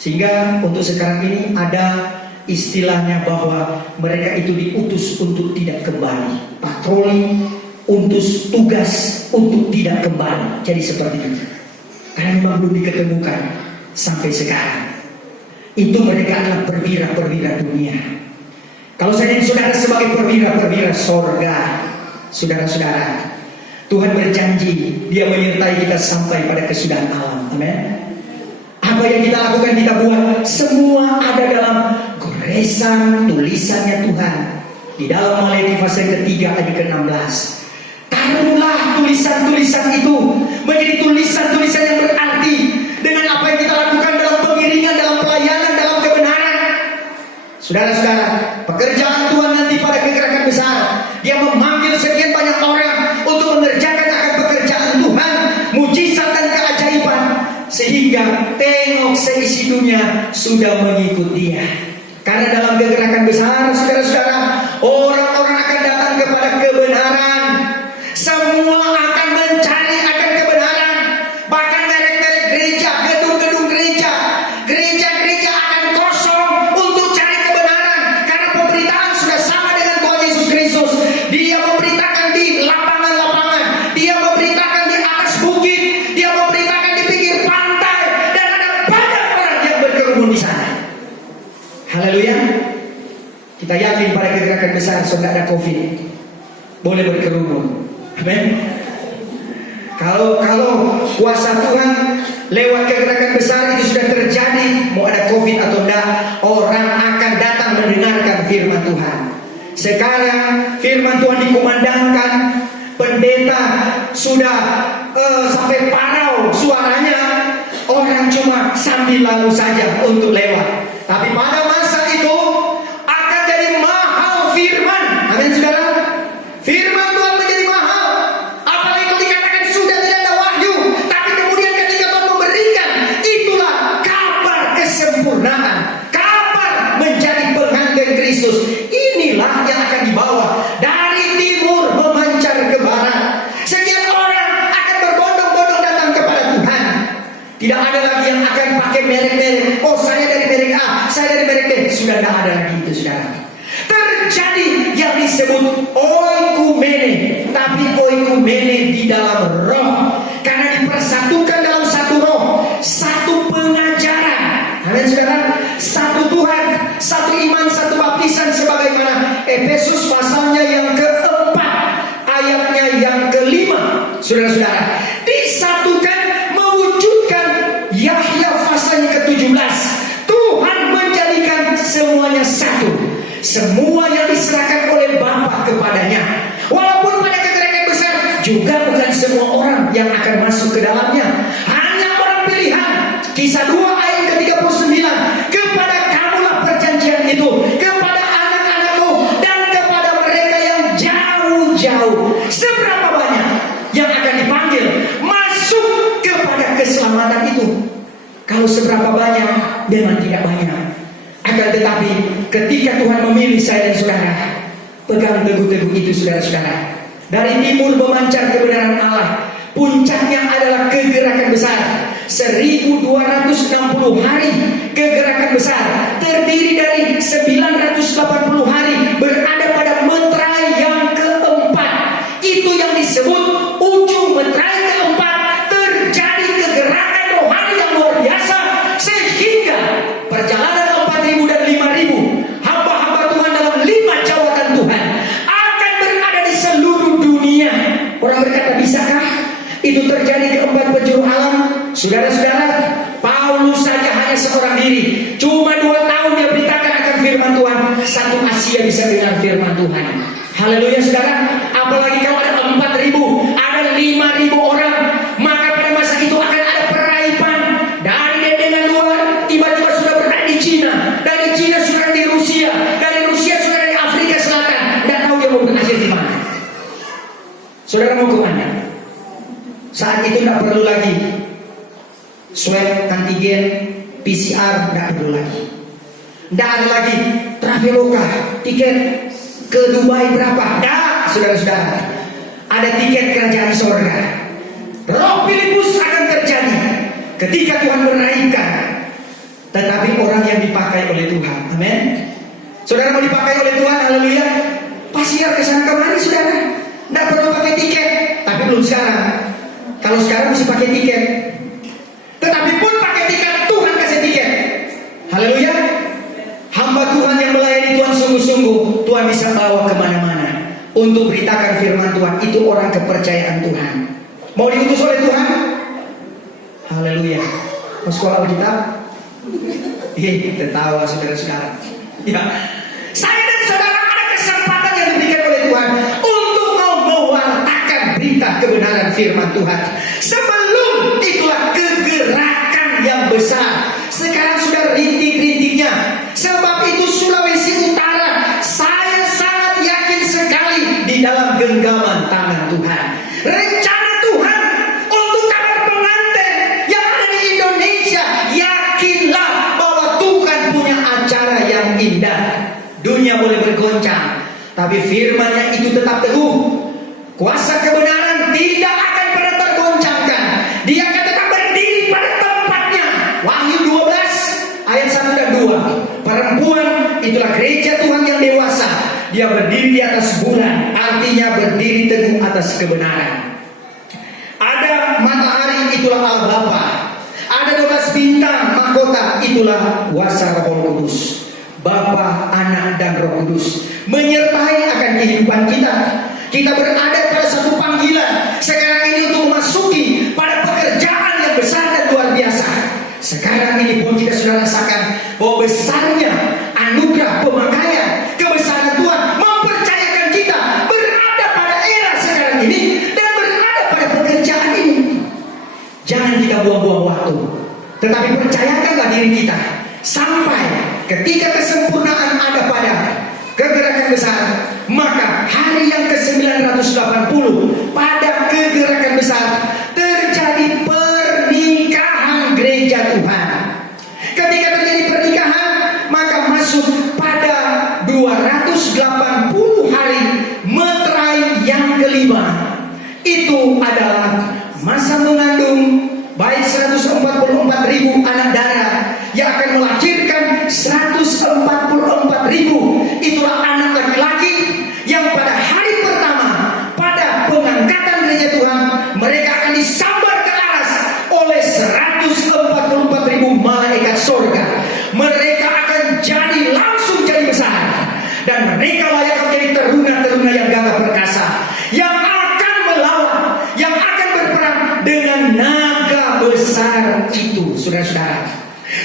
Sehingga untuk sekarang ini ada istilahnya bahwa mereka itu diutus untuk tidak kembali. Patroli, utus tugas untuk tidak kembali. Jadi seperti itu. Karena memang belum diketemukan sampai sekarang. Itu mereka adalah perwira-perwira dunia. Kalau saya dan saudara sebagai perwira-perwira sorga, saudara-saudara, Tuhan berjanji Dia menyertai kita sampai pada kesudahan alam. Amin. Apa yang kita lakukan, kita buat, semua ada dalam goresan tulisannya Tuhan. Di dalam Maleakhi pasal ketiga ayat ke-16. Taruhlah tulisan-tulisan itu menjadi tulisan-tulisan yang berarti dengan apa yang kita lakukan dalam pengiringan, dalam pelayanan, dalam kebenaran. Saudara-saudara, pekerjaan Tuhan nanti pada kegerakan besar, Dia memanggil sekian banyak orang untuk mengerjakan akan pekerjaan Tuhan, mujizat dan keajaiban, sehingga tengok seisi dunia sudah mengikut Dia. Karena dalam kegerakan besar, saudara-saudara, orang-orang akan datang kepada kebenaran. Semua akan mencari akan kebenaran. Bahkan merek-merek gereja, gedung-gedung gereja, gereja-gereja akan kosong untuk cari kebenaran. Karena pemberitaan sudah sama dengan Tuhan Yesus Kristus. Dia memberitakan di lapangan-lapangan, Dia memberitakan di atas bukit, Dia memberitakan di pinggir pantai, dan ada banyak orang yang berkerumun di sana. Haleluya. Kita yakin pada kegerakan besar sudah ada COVID, boleh berkerumun. Amin. Kalau kuasa Tuhan lewat kegerakan besar itu sudah terjadi, mau ada COVID atau tidak, orang akan datang mendengarkan firman Tuhan. Sekarang firman Tuhan dikumandangkan, pendeta sudah sampai parau suaranya, orang cuma sambil lalu saja untuk lewat. Tapi pada masa itu akan jadi mahal firman. Amin, saudara. Firman Tuhan menjadi mahal. Apalagi kalau dikatakan sudah tidak ada wahyu, tapi kemudian ketika Tuhan memberikan, itulah kabar kesempurnaan, kabar menjadi pengantin Kristus. Inilah yang akan dibawa dari timur memancar ke barat. Sekian orang akan berbondong-bondong datang kepada Tuhan. Tidak ada lagi yang akan pakai merek-merek. Oh, saya dari merek A, saya dari merek B. Sudah tidak ada lagi itu, saudara. Terjadi yang disebut oikumene, tapi oikumene di dalam roh, karena dipersatukan dalam satu roh, satu pengajaran. Amin, saudara. Satu Tuhan, satu iman, satu baptisan, sebagaimana Efesus pasalnya yang keempat, ayatnya yang kelima. Saudara-saudara, disatukan mewujudkan Yahya pasalnya ke-17. Tuhan menjadikan semuanya satu. Semua yang diserahkan oleh Bapa kepadanya. Walaupun pada kegerakan besar juga bukan semua orang yang akan masuk ke dalamnya, hanya orang pilihan. Kisah 2 ayat ke-39. Kepada kamulah perjanjian itu, kepada anak-anakmu, dan kepada mereka yang jauh-jauh. Seberapa banyak yang akan dipanggil masuk kepada keselamatan itu? Kalau seberapa banyak, memang tidak banyak. Akan tetapi ketika Tuhan memilih saya dan saudara, pegang teguh-teguh itu, saudara-saudara. Dari timur memancar kebenaran Allah. Puncaknya adalah kegerakan besar. 1260 hari kegerakan besar, terdiri dari 980 hari berada pada meterai yang keempat. Itu yang disebut ujung meterai keempat. Terjadi kegerakan rohani yang luar biasa, sehingga perjalanan 4.000 dan 5.000 hamba-hamba Tuhan dalam 5 jawatan Tuhan akan berada di seluruh dunia. Orang berkata, bisakah itu terjadi ke 4 penjuru alam? Saudara-saudara, Paulus saja hanya seorang diri, cuma 2 tahun dia beritakan satu Asia bisa dengar firman Tuhan. Haleluya saudara. Apalagi kalau ada 4.000, ada 5.000 orang, maka pada masa itu akan ada peraipan dari dengan luar. Tiba-tiba sudah berada di Cina, dari Cina sudah di Rusia, dari Rusia sudah di Afrika Selatan. Tidak tahu dia mau berakhir di mana. Saudara mau ke mana? Saat itu tidak perlu lagi swab antigen, PCR, tidak perlu lagi. Tidak ada lagi Traveloka, tiket ke Dubai berapa? Tidak, saudara-saudara. Ada tiket kerajaan sorga. Roh Filipus akan terjadi ketika Tuhan meraihkan. Tetapi orang yang dipakai oleh Tuhan, amin. Saudara mau dipakai oleh Tuhan, haleluya. Pasiar kesana kemari, saudara. Tidak perlu pakai tiket, tapi belum sekarang. Kalau sekarang mesti pakai tiket. Tetapi pun pakai tiket, Tuhan kasih tiket. Haleluya. Hamba Tuhan yang melayani Tuhan sungguh-sungguh, Tuhan bisa bawa kemana-mana untuk beritakan firman Tuhan. Itu orang kepercayaan Tuhan. Mau diutus oleh Tuhan? Haleluya. Mau sekolah Alkitab? Tertawa saudara-saudara. Ya. Saya dan saudara ada kesempatan yang diberikan oleh Tuhan untuk mau mewartakan berita kebenaran firman Tuhan. Sebelum itulah kegerakan yang besar. Sekarang sudah rintik-rintiknya. Sebab itu Sulawesi Utara, saya sangat yakin sekali di dalam genggaman tangan Tuhan. Rencana Tuhan untuk kabar pengantin yang ada di Indonesia, yakinlah bahwa Tuhan punya acara yang indah. Dunia boleh bergoncang, tapi firman-Nya itu tetap teguh. Kuasa kebenaran tidak akan pernah tergoncangkan. Dia akan tetap berdiri pada tempatnya. Wahyu 12 ayat 1 dan 2. Perempuan itulah gereja Tuhan yang dewasa. Dia berdiri di atas bulan, artinya berdiri teguh atas kebenaran. Ada matahari, itulah Allah Bapa. Ada 12 bintang mahkota, itulah kuasa Roh Kudus. Bapa, Anak, dan Roh Kudus menyertai akan kehidupan kita. Kita berada pada satu panggilan sekarang ini untuk memasuki pada pekerjaan yang besar dan luar biasa. Sekarang ini pun kita sudah rasakan bahwa besarnya anugerah pemakaian, kebesaran Tuhan mempercayakan kita berada pada era sekarang ini dan berada pada pekerjaan ini. Jangan kita buang-buang waktu, tetapi percayakanlah diri kita sampai ketika kesempurnaan ada pada kegerakan besar. Maka hari yang ke-980 pada kegerakan besar terjadi pernikahan gereja Tuhan. Ketika terjadi pernikahan, maka masuk pada 280 hari meterai yang kelima. Itu adalah masa mengandung baik 144.000 anak darah yang akan melahirkan 144.000. Itulah anak laki-laki yang pada hari pertama pada pengangkatan gereja Tuhan, mereka akan disambar ke atas oleh 144.000 malaikat sorga. Mereka akan langsung jadi besar, dan mereka layak menjadi teruna-teruna yang gagah perkasa, yang akan melawan, yang akan berperang dengan naga besar itu, saudara-saudara.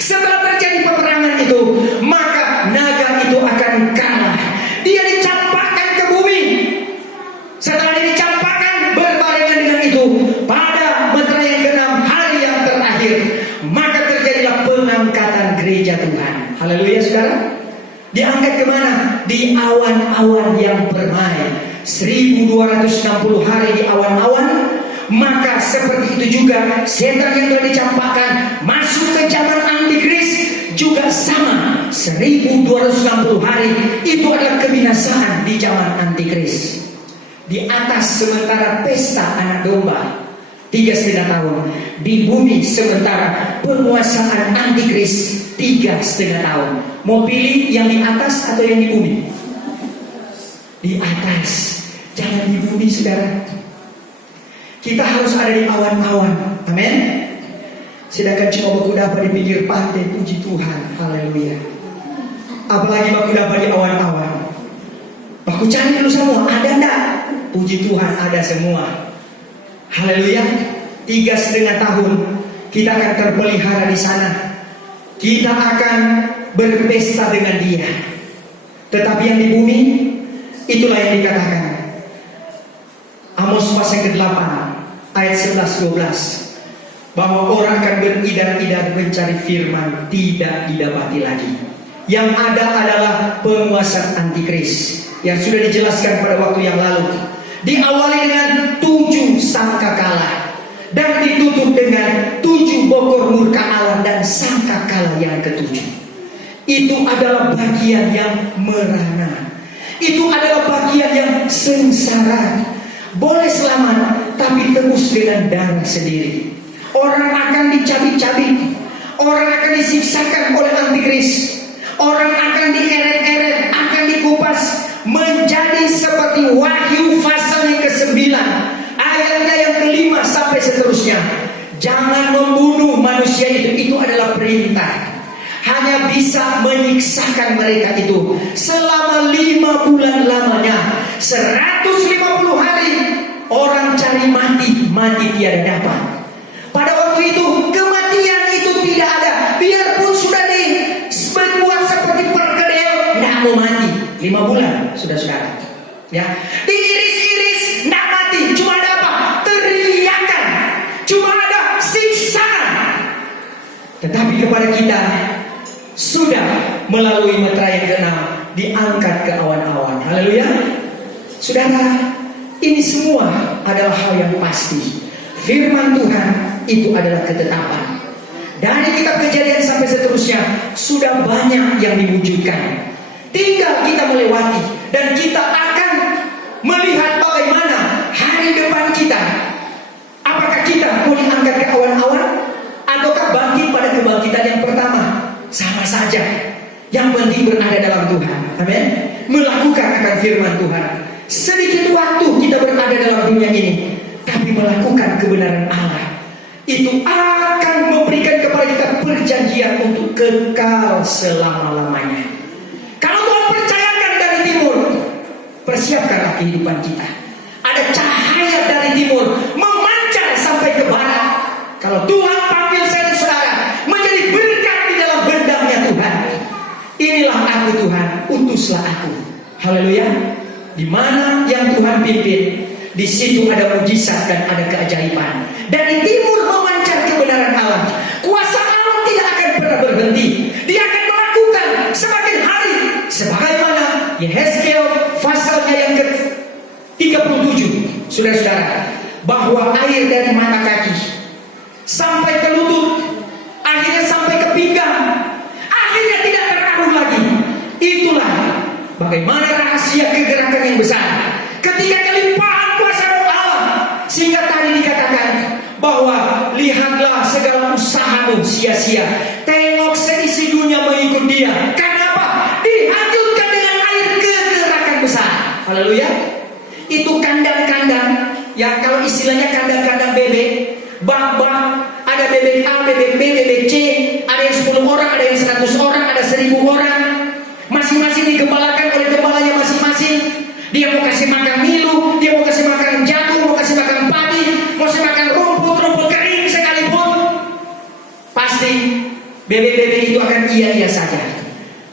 Setelah terjadi peperangan itu, maka naga itu akan kalah. Dia dicampakkan ke bumi. Setelah dia dicampakkan, berbarengan dengan itu, pada meterai yang ke-6 hari yang terakhir, maka terjadilah pengangkatan gereja Tuhan. Haleluya saudara. Diangkat kemana? Di awan-awan yang permai. 1260 hari di awan-awan. Maka seperti itu juga setan yang telah dicampakkan masuk ke zaman antikris juga sama. 1260 hari itu adalah kebinasaan di zaman antikris. Di atas sementara pesta anak domba 3,5 tahun, di bumi sementara penguasaan antikris 3,5 tahun. Mau pilih yang di atas atau yang di bumi? Di atas, jangan di bumi saudara. Kita harus ada di awan-awan, amin. Sedangkan cuma baku dapat di pinggir pantai, puji Tuhan, haleluya. Apalagi baku dapat di awan-awan. Baku cari dulu semua, ada enggak? Puji Tuhan, ada semua. Haleluya. 3,5 tahun kita akan terpelihara di sana. Kita akan berpesta dengan Dia. Tetapi yang di bumi, itulah yang dikatakan Amos pasal ke-8 ayat 11-12, bahwa orang akan beridar-idar mencari firman, tidak didapati lagi. Yang ada adalah penguasa antikris yang sudah dijelaskan pada waktu yang lalu. Diawali dengan 7 sangkakala dan ditutup dengan 7 bokor murka Allah dan sangkakala yang ke-7. Itu adalah bagian yang merana. Itu adalah bagian yang sengsara. Boleh selamat, tapi tebus dengan darah sendiri. Orang akan dicabik-cabik, orang akan disiksakan oleh antikris, orang akan dieret-eret, akan dikupas menjadi seperti Wahyu pasal yang ke-9 ayatnya yang ke-5 sampai seterusnya. Jangan membunuh manusia itu adalah perintah. Hanya bisa menyiksakan mereka itu selama 5 bulan lamanya. 150 hari orang cari mati tiada dapat. Pada waktu itu kematian itu tidak ada. Biarpun sudah dibuat seperti perkedel, tidak mau mati. 5 bulan saudara-saudara. Ya, diiris-iris, tidak mati. Cuma ada apa? Teriakan. Cuma ada siksaan. Tetapi kepada kita sudah melalui meterai yang ke-6 diangkat ke awan-awan. Haleluya. Saudara, ini semua adalah hal yang pasti. Firman Tuhan itu adalah ketetapan. Dari kitab Kejadian sampai seterusnya sudah banyak yang diwujudkan. Tinggal kita melewati dan kita akan melihat bagaimana hari depan kita. Apakah kita mau diangkat ke awan-awan ataukah bangkit pada kebangkitan yang pertama? Sama saja. Yang penting berada dalam Tuhan. Amin. Melakukan akan firman Tuhan. Sedikit waktu kita berada dalam dunia ini, tapi melakukan kebenaran Allah, itu akan memberikan kepada kita perjanjian untuk kekal selama-lamanya. Kalau Tuhan percayakan dari timur, persiapkanlah kehidupan kita. Ada cahaya dari timur memancar sampai ke barat. Kalau Tuhan panggil saya dan saudara menjadi berkat di dalam hendaknya Tuhan, inilah aku Tuhan, utuslah aku. Haleluya. Di mana yang Tuhan pimpin, di situ ada mujizat dan ada keajaiban. Dari timur memancar kebenaran Allah. Kuasa Allah tidak akan pernah berhenti. Dia akan melakukan semakin hari. Sebagaimana Yehezkiel pasalnya yang ke-37, saudara-saudara, bahwa air dari mata kaki sampai ke lutut, akhirnya sampai ke pinggang, akhirnya tidak terharu lagi. Itulah bagaimana rahasia kegerakan yang besar ketika kelimpahan kuasa roh Allah, sehingga tadi dikatakan bahwa lihatlah segala usahamu sia-sia, tengok seisi dunia mengikut dia. Karena apa? Dihanyutkan dengan air kegerakan besar. Haleluya. Itu kandang-kandang, ya kalau istilahnya kandang-kandang bebek, bak-bak, ada bebek A, bebek B, bebek C, ada yang 10 orang, ada yang 100 orang, ada 1000 orang. Masing-masing digembalakan oleh gembalanya masing-masing. Dia mau kasih makan milu, dia mau kasih makan jagung, mau kasih makan padi, mau kasih makan rumput kering sekalipun, pasti bebek-bebek itu akan iya-iya saja.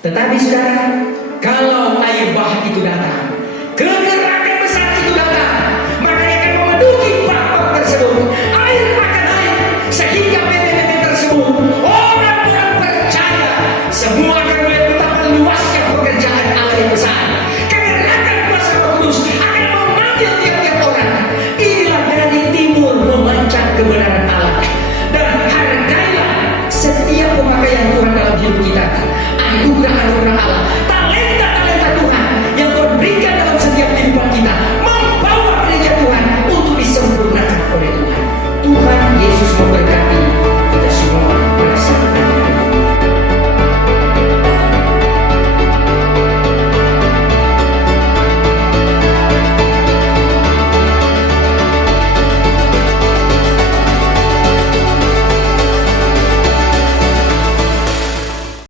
Tetapi saudara, kalau air bah itu datang,